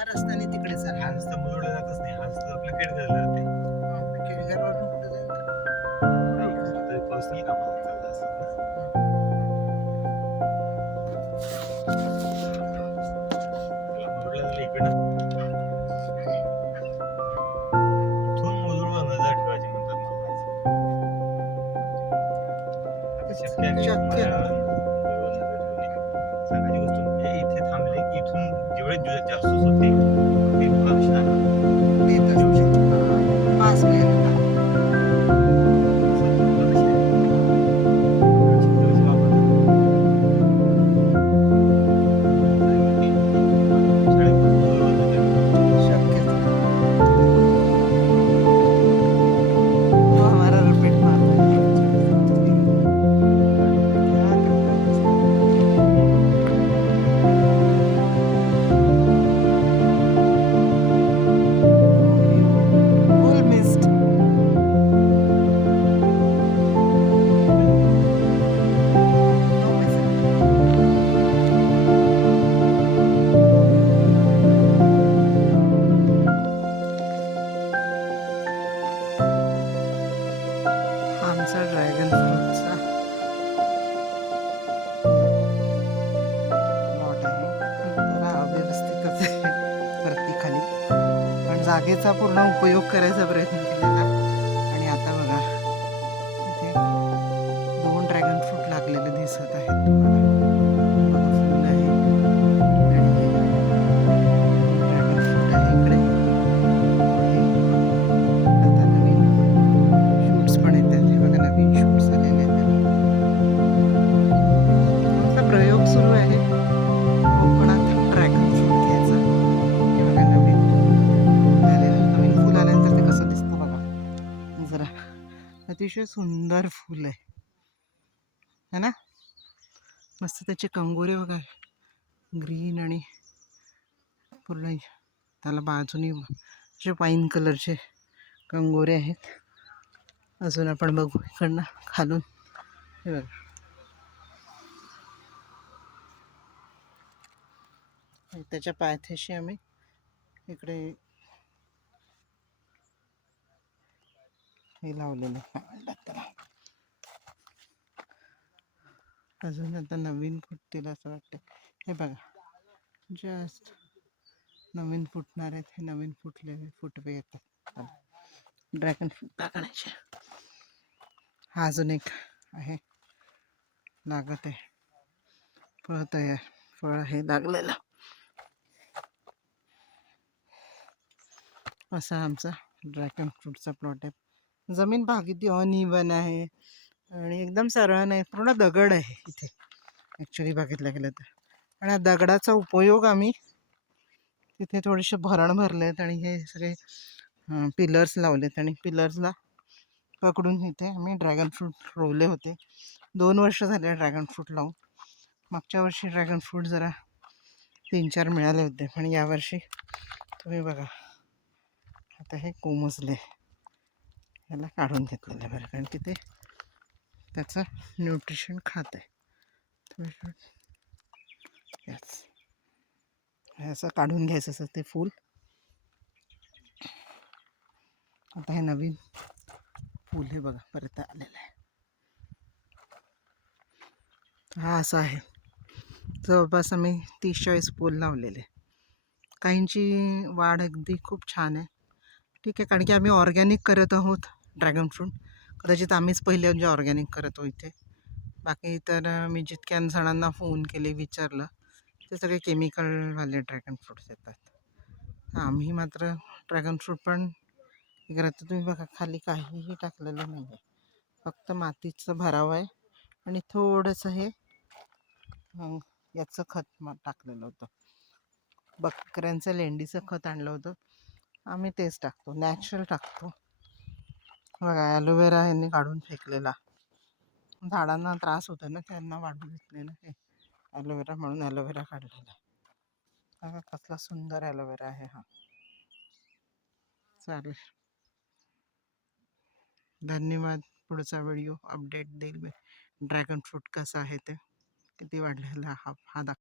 ह्या रस्त्याने तिकडे हा चालला. रस्ता मुरुडला जातच नाही, हा रस्ता आपल्या खेडगावला जाते. केळघरवरून पुढे जाईल तर नाही इकडे. आता पाऊस नाही का मला चालला असतात ना. त्याला मुरुडला जायला इकडनं इथून मुरुड वळणं आठवायचे म्हणतात मला आज. आता शक्य आहे का इथून शक्य माझ्या बरोबर नजर ठेवणे सांगायची गोष्ट म्हणजे इथे थांबले की इथून जेवढे जास्त होते ते इथून ऑप्शन आहे देत देऊ असते. शकतो. पाच मिनिट. शक्यच नाही. वो हमारा रिपीट मार रहा है क्या करता है इसका? Full mist. No mist. आमचा ड्रॅगन फ्रूटचा प्लॉट आहे. जरा अव्यवस्थितच आहे वरती खाली, पण जागेचा पूर्ण उपयोग करायचा प्रयत्न केलेला. आणि आता बघा इथे 2 ड्रॅगन फ्रूट लागलेले दिसत आहेत तुम्हाला. बघा फुल आहे आणि हे ड्रॅगन फ्रूट आहे इकडे. पुढे आता नवीन शूट्स पण येतात. हे बघा नवीन शूट्स आलेले आहेत त्याला. आमचा प्रयोग सुरू आहे कोकणात ड्रॅगन फ्रूट घ्यायचा. हे बघा नवीन आलेलं, नवीन फुल आल्यानंतर ते कसं दिसतं बघा जरा. अतिशय सुंदर फुल आहे है ना. मस्त त्याचे कंगोरे बघा ग्रीन आणि पूर्ण त्याला बाजूनी असे वाईन कलरचे कंगोरे आहेत. अजून आपण बघू इकडनं खालून. हे बघा त्याच्या पायथ्याशी आम्ही इकडे हे लावलेलं काय म्हणतात त्याला. अजून आता नवीन फुटतील असं वाटतं. हे बघा जस्ट नवीन फुटणार आहेत. हे नवीन फुटलेले फुटवे येतात. ड्रॅगन फ्रूट टाकण्याचे. हा अजून एक आहे लागत आहे. फळ तयार फळ आहे लागलेलं. असा आमचा ड्रॅगन फ्रूटचा प्लॉट आहे. जमीन पहा किती अनइवन आहे आणि एकदम सरळ नाही, पूर्ण दगड आहे इथे ॲक्च्युली बघितलं गेलं तर. आणि या दगडाचा उपयोग आम्ही तिथे थोडेसे भरण भरले आहेत आणि हे सगळे पिलर्स लावलेत आणि पिलर्सला पकडून इथे आम्ही ड्रॅगन फ्रूट रोवले होते. 2 वर्ष झाले ड्रॅगन फ्रूट लावून. मागच्या वर्षी ड्रॅगन फ्रूट जरा 3-4 मिळाले होते, पण यावर्षी तुम्ही बघा आता हे कोमजले. ह्याला काढून घेतलेलं आहे बरं, कारण की ते त्याचं न्यूट्रिशन खात आहे. यस हे असं काढून घ्यायचं असं ते फूल. आता हे नवीन फूल हे बघा परत आलेलं आहे. हा असा आहे. जवळपास आम्ही 30-40 फूल लावलेले. काहींची वाढ अगदी खूप छान आहे. ठीक आहे, कारण की आम्ही ऑर्गॅनिक करत आहोत ड्रॅगन फ्रूट. कदाचित आम्हीच पहिले म्हणजे ऑर्गॅनिक करत आहोत इथे. बाकी तर मी जितक्या जणांना फोन केले विचारलं ते सगळे केमिकलवाले ड्रॅगन फ्रूट्स येतात. आम्ही मात्र ड्रॅगन फ्रूट पण करत. तुम्ही बघा खाली काहीही टाकलेलं नाही आहे, फक्त मातीचं भराव आहे आणि थोडंसं हे याचं खत टाकलेलं होतं. बकऱ्यांचं लेंडीचं खत आणलं होतं. आम्ही तेच टाकतो, नॅचरल टाकतो. बघा ॲलोवेरा यांनी काढून फेकलेला. झाडांना त्रास होतो ना, त्यांना वाढू घेतलेलं हे ॲलोवेरा, म्हणून ॲलोवेरा काढलेला. बघा कसला सुंदर ॲलोवेरा आहे हा. चालेल, धन्यवाद. पुढचा व्हिडिओ अपडेट देईल मी ड्रॅगन फ्रूट कसं आहे ते, किती वाढलेला हा हा